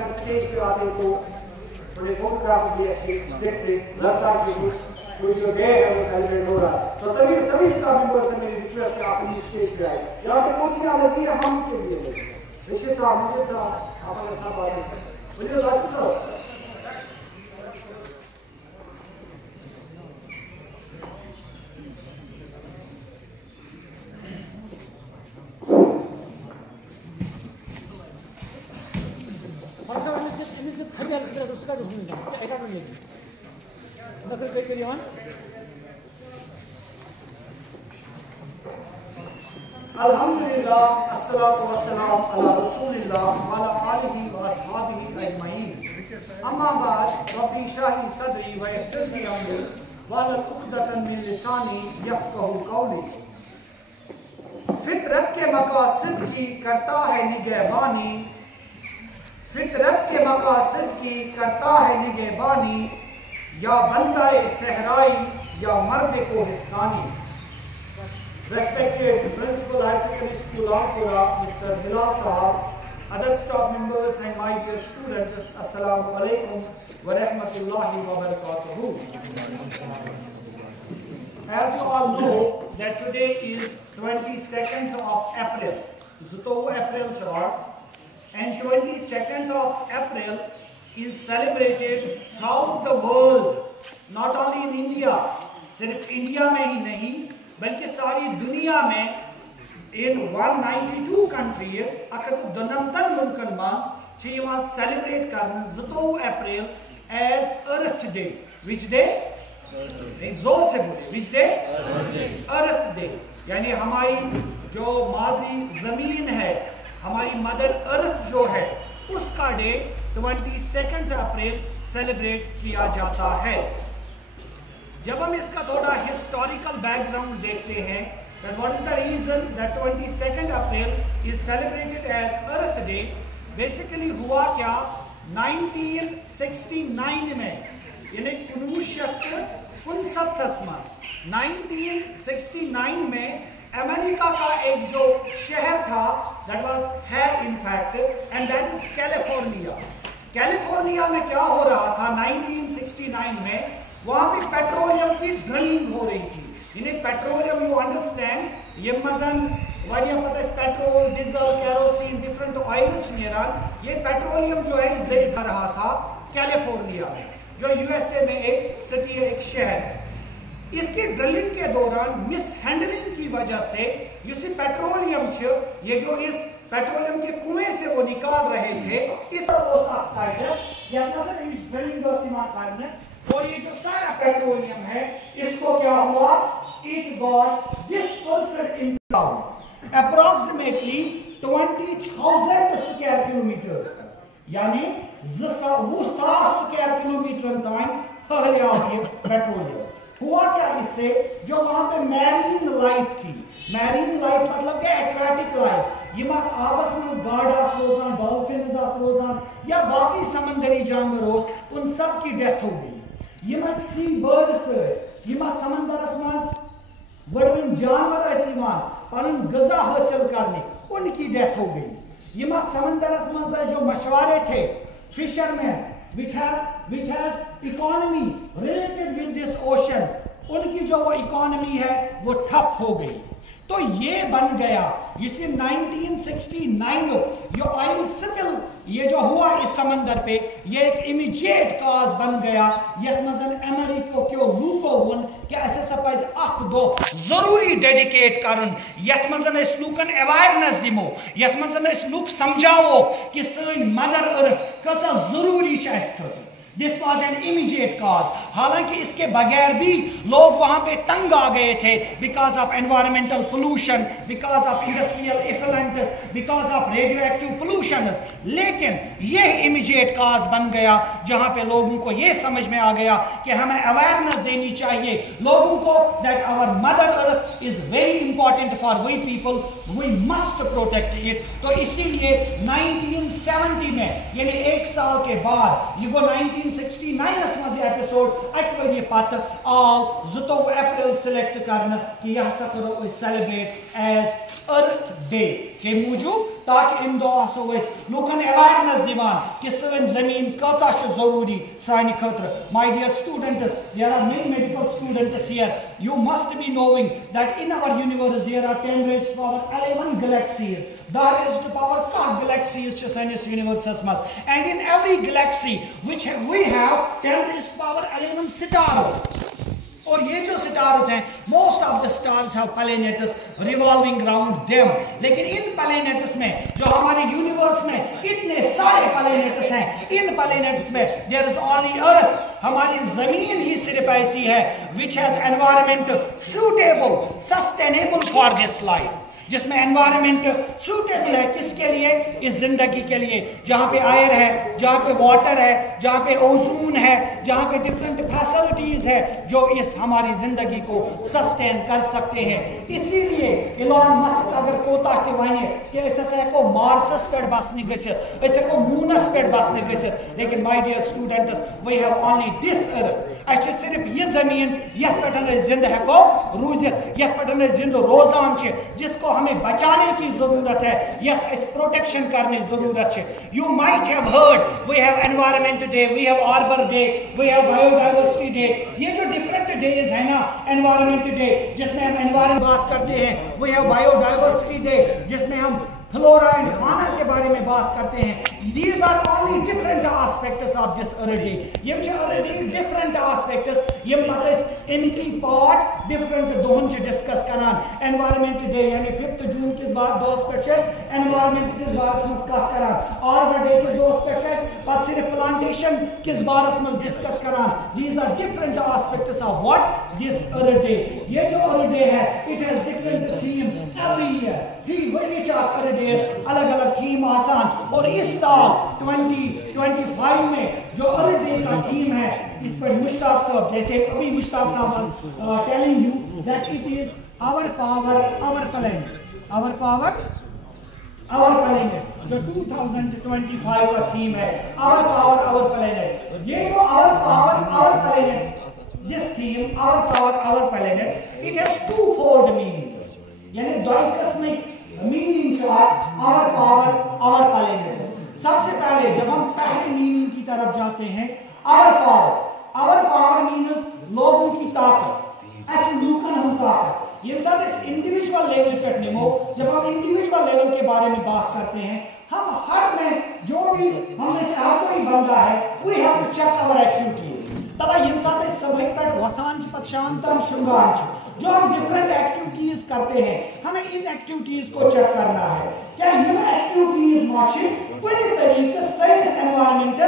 अगर स्टेज पे आते तो थोड़े फोटोग्राफ्स भी अच्छे देखते, लगता है कि कोई जो डे है वो सेलिब्रेट हो रहा है। तो तभी सभी स्टाफ मेंबर्स से मेरी रिक्वेस्ट है आप अपनी स्टेज पे आए। यहाँ पे कुर्सियाँ लगी है हम के लिए लगी है। ऋषित साहब, मुझे साहब, आप अगर साहब आ रहे हैं, मुझे आसिफ साहब। अल्हम्दुलिल्लाह, अस्सलातु वस्सलाम अला रसूलिल्लाह व अला आलिहि व अस्हाबिहि अजमईन। अम्मा बाद, रब्बी इश्रह ली सदरी व यस्सिर ली अमरी वहलुल उक़दतम मिन लिसानी यफ़क़हू कौली। फितरत के मकासद की करता है निगहबानी, फितरत के मकासद की करता है निगहबानी, या बंदाए सहराई या मर्द Kohistani. Respected Principal Higher Secondary School Ampura, Mr. Hilal Sahab, other staff members and my dear students, Assalamu alaikum wa rahmatullahi wa barakatuhu. As you all know that today is 22nd of April, Zuto April Char, and 22nd of April is celebrated throughout the world, not only in India, सिर्फ India में ही नहीं बल्कि सारी दुनिया में in 192 countries अकदनमतन मुल्कन मास यह celebrate करना 2 अप्रैल as Earth Day. Which day? जोर से बोले, which day? Earth Day। यानी हमारी जो मादरी जमीन है, हमारी मदर अर्थ जो है, उसका डे 22 अप्रैल सेलिब्रेट किया जाता है। जब हम इसका थोड़ा हिस्टोरिकल बैकग्राउंड देखते हैं, that what is the reason that 22 April is celebrated as Earth Day, basically हुआ क्या 1969 में, यानी 1969 में अमेरिका का एक जो शहर था, that was है in fact, and that is California. California में क्या हो रहा था 1969 में, वहां पे पेट्रोलियम की ड्रिलिंग हो रही थी। यानी पेट्रोलियम, यू अंडरस्टैंड, ये मजन वाडिया पता है, petrol, diesel, kerosene, different oils नियरन, ये पेट्रोलियम जो है जेल कर रहा था कैलिफोर्निया में, जो यूएसए में एक सिटी है, एक शहर है। इसकी ड्रिलिंग के दौरान मिस हैंडलिंग की वजह से इसी पेट्रोलियम ये जो इस पेट्रोलियम के कुएं से वो निकाल रहे थे, इस ऑक्साइड या ड्रिलिंग और ये जो सारा पेट्रोलियम है, इसको क्या हुआ, it got dispersed in town approximately 20,000 square kilometers, यानी 2,000 स्क्वायर किलोमीटर ताईं फैलिया ये पेट्रोलियम। हुआ क्या इससे, जो वहां पे मैरीन लाइफ थी, मैरीन लाइफ मतलब क्या, एक्वाटिक लाइफ, ये मत आपस में गार्ड रोजान, डॉल्फिन रोजान या बाकी समंदरी जानवर, उन सब की डेथ हो गई। ये मत सी बर्ड्स, ये मत समंदरस मज बड़विन जानवर पन गजा हासिल करने, उनकी डेथ हो गई। ये मत समंदरस मज जो मछुआरे थे, fisherman which has economy related with this ocean, उनकी जो वो इकोनॉमी है वो ठप हो गई। तो ये बन गया इसी 1969 ये ऑयल स्पिल ये जो हुआ इस समंदर पे, ये एक इमीडिएट काज बन गया। यह मजन अमेरिका क्यों लूको वन कि ऐसे सपाइज अख दो जरूरी डेडिकेट करन, यथ मजन इस लूकन अवेयरनेस दिमो, यथ मजन इस लूक समझाओ कि सही मदर अर्थ कसा जरूरी है। दिस वॉज एन इमीडिएट काज। हालांकि इसके बगैर भी लोग वहां पे तंग आ गए थे, because of environmental pollution, because of industrial influence, because of radio active pollution. लेकिन यह इमीडिएट काज बन गया जहां पे लोगों को यह समझ में आ गया कि हमें अवेयरनेस देनी चाहिए लोगों को, that our mother earth is very important for we people, we must protect it. तो इसीलिए 1970 में यानी एक साल के बाद ये 1969 मज एपिसोड अकबरी पत आव 2 अप्रैल सिलेक्ट करना कि यह करो सेलिब्रेट एज अर्थ डे के मूजूब ताकि इन दो आसो लुकन अवेयरनेस दिवान कि सन जमीन कचा जरूरी सानि खतर। My dear students, there are many medical students here, you must be knowing that in our universe there are 10 raised to power 11 galaxies. 10 raised to power 4 galaxies to sanis universe mas, and in every galaxy which we have 10 raised to power 11 stars. और ये जो stars हैं, most of the stars have planets revolving around them. लेकिन इन planets में जो हमारे universe में इतने सारे प्लैनेट्स हैं, इन प्लैनेट्स में देयर इज ओनली अर्थ, हमारी जमीन ही सिर्फ ऐसी है which has environment suitable sustainable for this life, जिसमें एनवायरनमेंट सूटेबल है किसके लिए? इस जिंदगी के लिए, जहाँ पे एयर है, जहाँ पे वाटर है, जहाँ पे ओजोन है, जहाँ पे डिफरेंट फैसिलिटीज है जो इस हमारी जिंदगी को सस्टेन कर सकते हैं। इसीलिए इलॉन मस्क अगर कोता के वाने कि ऐसे को मार्सस पे बसने गसित, ऐसे को मूनस पे बसने गसित, लेकिन my dear students we have only this earth. अच्छे सिर्फ ये जमीन यथ पे जिंद हेको रूजित, यथ पे जिंद रोजान छे, जिसको हमें बचाने की जरूरत है, यह इस प्रोटेक्शन करने जरूरत है। You might have heard we have environment day, we have arbor day, we have biodiversity day. ये जो डिफरेंट डेज है ना, एनवायरनमेंट डे जिसमें हम एनवायरनमेंट बात करते हैं, वी हैव बायोडाइवर्सिटी डे जिसमें हम फ्लोरा एंड फाना के बारे में बात करते हैं। These are only different aspects of this earth day. यम छ अर्थ डे डिफरेंट aspects यम पत इनकी पार्ट डिफरेंट दोहन छ डिस्कस करान। एनवायरनमेंट डे यानी 5 जून किस बात दोस पे छ एनवायरनमेंट किस बारस में कथ करान, आर्बर डे किस दोस पे छ पत सिर्फ प्लांटेशन किस बारस में डिस्कस करान। These are different aspects of what this earth day. ये जो अर्थ डे है it has different themes every year। ठीक वही चार अर्थ अलग अलग थीम आसान, और इस साल 2025 में जो अर्थ डे का थीम है इस पर मुश्ताक साहब, जैसे अभी Mushtaq sahab telling you that it is our power our planet, our power our planet. जो 2025 का थीम है आवर पावर आवर प्लैनेट। ये जो our power our planet, this theme our power our planet, it has two fold meanings, यानी द्विकिस्मिक meaning our power our planet. सबसे पहले जब हम पहले मीनिंग की तरफ जाते हैं, आवर पावर मीन्स लोगों की ताकत, ऐसे लूकन हम ताकत। ये सब इस इंडिविजुअल लेवल पे निमो, जब हम इंडिविजुअल लेवल के बारे में बात करते हैं, हम हर में जो भी हमने से हर कोई बंदा है, we have to check our activities. तला यम साथ सभी पे वतान शांतम शुंगान जो हम डिफरेंट एक्टिविटीज करते हैं, हमें इन एक्टिविटीज को चेक करना है। क्या यम एक्टिविटीज माचे कोई तरीके से इस एनवायरनमेंट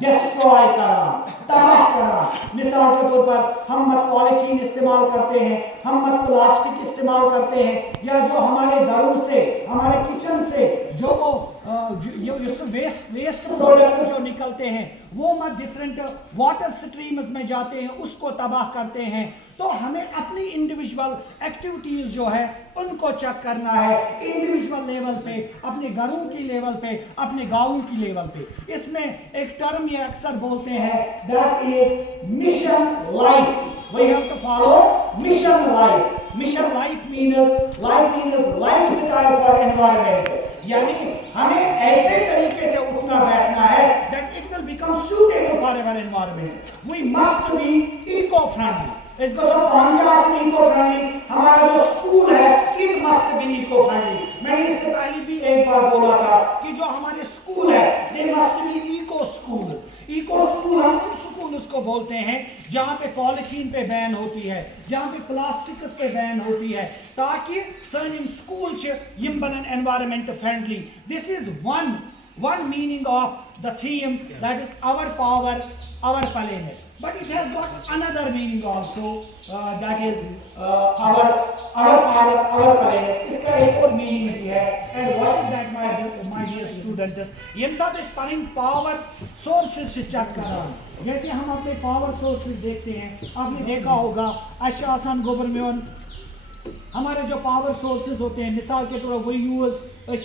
डिस्ट्रॉय करा, तबाह करा। मिसाल के तौर पर हम मत पॉलीथीन इस्तेमाल करते हैं, हम मत प्लास्टिक इस्तेमाल करते हैं, या जो हमारे घरों से हमारे किचन से जो वेस्ट प्रोडक्ट जो निकलते हैं वो मत डिफरेंट वाटर स्ट्रीम्स में जाते हैं, उसको तबाह करते हैं। तो हमें अपनी इंडिविजुअल एक्टिविटीज जो है उनको चेक करना है, इंडिविजुअल लेवल पे, अपने घरों की लेवल पे, अपने गांवों की लेवल पे। इसमें एक टर्म ये अक्सर बोलते हैं that is mission life. We have to follow mission life. Mission life means lifestyle for environment, यानी हमें ऐसे तरीके से उठना बैठना है that it will become suitable for our environment. We must be eco friendly. इसको सब कौन इको फ्रेंडली, हमारा जो स्कूल है it must be eco friendly. मैंने इससे पहले भी एक बार बोला था कि जो हमारे स्कूल है they must be eco school. Eco school हम उन स्कूल उसको बोलते हैं जहाँ पे पॉलीथीन पे बैन होती है, जहाँ पे प्लास्टिक पे बैन होती है, ताकि सन स्कूल यम बनन environment friendly. This is one meaning of the theme, that is our power our planet, but it has got another meaning also, that is our power our planet। इसका एक और meaning भी है। and what is that my dear students? ये साथ इस पानी power sources से चेक करना। जैसे हम अपने पावर सोर्सेस देखते हैं, आपने देखा होगा आसान गोबर में हमारे जो पावर सोर्सेज होते हैं, मिसाल के तौर पर यूज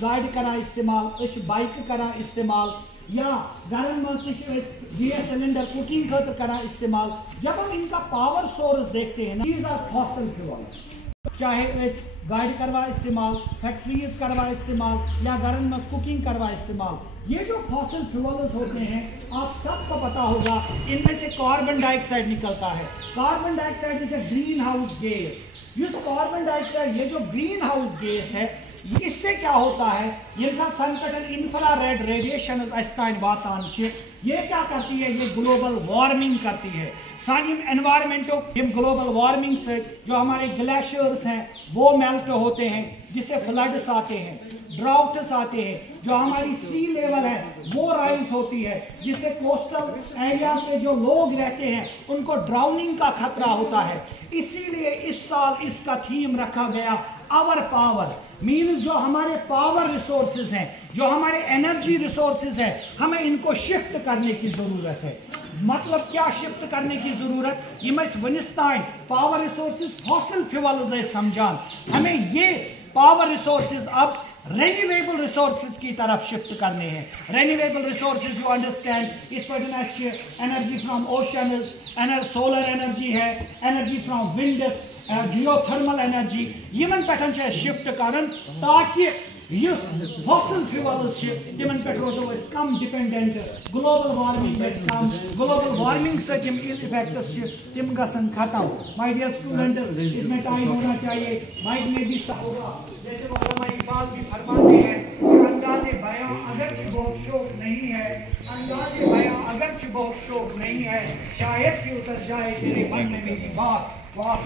गाड़ी करा इस्तेमाल, बाइक करा इस्तेमाल, या घरन मज गैस सिलेंडर कुकिंग खतर करा इस्तेमाल। जब हम इनका पावर सोर्स देखते हैं, दीज आर फॉसिल फ्यूल्स। चाहे इस गाड़ी करवा इस्तेमाल, फैक्ट्रीज करवा इस्तेमाल या घर में कुकिंग करवा इस्तेमाल। ये जो फॉसिल फ्यूल्स होते हैं आप सबको पता होगा, इनमें से कार्बन डाइऑक्साइड निकलता है। Carbon dioxide is a green house gas. इस कार्बन डाइऑक्साइड, ये जो ग्रीन हाउस गैस है, इससे क्या होता है, ये सन इंफ्रारेड रेडिएशन ये क्या करती है, ये ग्लोबल वार्मिंग करती है। सारी एनवायरमेंटो ग्लोबल वार्मिंग से जो हमारे ग्लेशियर्स हैं वो मेल्ट होते हैं, जिससे फ्लड्स आते हैं, ड्राउट्स आते हैं। जो हमारी सी लेवल है वो राइज होती है, जिससे कोस्टल एरियाज में जो लोग रहते हैं उनको ड्राउनिंग का खतरा होता है। इसीलिए इस साल इसका थीम रखा गया आवर पावर। मीन्स जो हमारे पावर रिसोर्सेज हैं, जो हमारे एनर्जी रिसोर्सेज हैं, हमें इनको शिफ्ट करने की जरूरत है। मतलब क्या शिफ्ट करने की जरूरत, पावर रिसोर्सेज फॉसिल फ्यूल्स समझान, हमें ये पावर रिसोर्सेज अब रेन्यूएबल रिसोर्सेज की तरफ शिफ्ट करने हैं। रेन्यूएबल रिसोर्सेज यू अंडरस्टैंड, इस पर energy from oceans, solar energy है, energy from winds, geothermal energy, यमन पे शिफ्ट करन ताकि फॉसिल फ्यूल्स तिमन पे रोजो कम डिपेंडेंट, ग्लोबल वार्मिंग से इफेक्ट्स तिम गसन खत्म। माय डियर स्टूडेंट्स, इसमें टाइम होना चाहिए, माइंड में भी होगा। जैसे मौलाना इकबाल भी फरमाते हैं कि अंदाज़े बयां अगरचे बहुत शौक नहीं है, अंदाज़े बयां अगरचे बहुत शौक नहीं है, शायद कि उतर जाए तेरे मन में मेरी बात। वाह